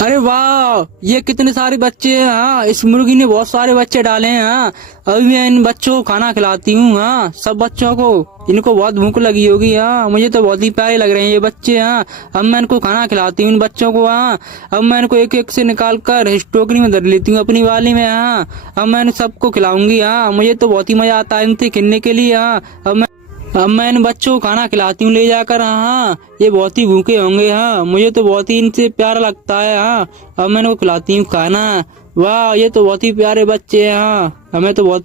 अरे वाह, ये कितने सारे बच्चे हैं। हाँ, इस मुर्गी ने बहुत सारे बच्चे डाले हैं। हाँ, अभी मैं इन बच्चों को खाना खिलाती हूँ। हाँ, सब बच्चों को। इनको बहुत भूख लगी होगी। हाँ, मुझे तो बहुत ही प्यारे लग रहे हैं ये बच्चे। हाँ, अब मैं इनको खाना खिलाती हूँ इन बच्चों को। हाँ, अब मैं इनको एक एक से निकाल कर इस टोकरी में धर लेती हूँ अपनी वाली में। हाँ, अब मैं इन सबको खिलाऊंगी। हाँ, मुझे तो बहुत ही मजा आता है इनसे खेलने के लिए। हाँ, अब मैं इन बच्चों को खाना खिलाती हूँ ले जाकर। हाँ, ये बहुत ही भूखे होंगे। हाँ, मुझे तो बहुत ही इनसे प्यारा लगता है। हाँ, अब मैं इनको खिलाती हूँ खाना। वाह, ये तो बहुत ही प्यारे बच्चे हैं। हाँ, हमें तो बहुत ही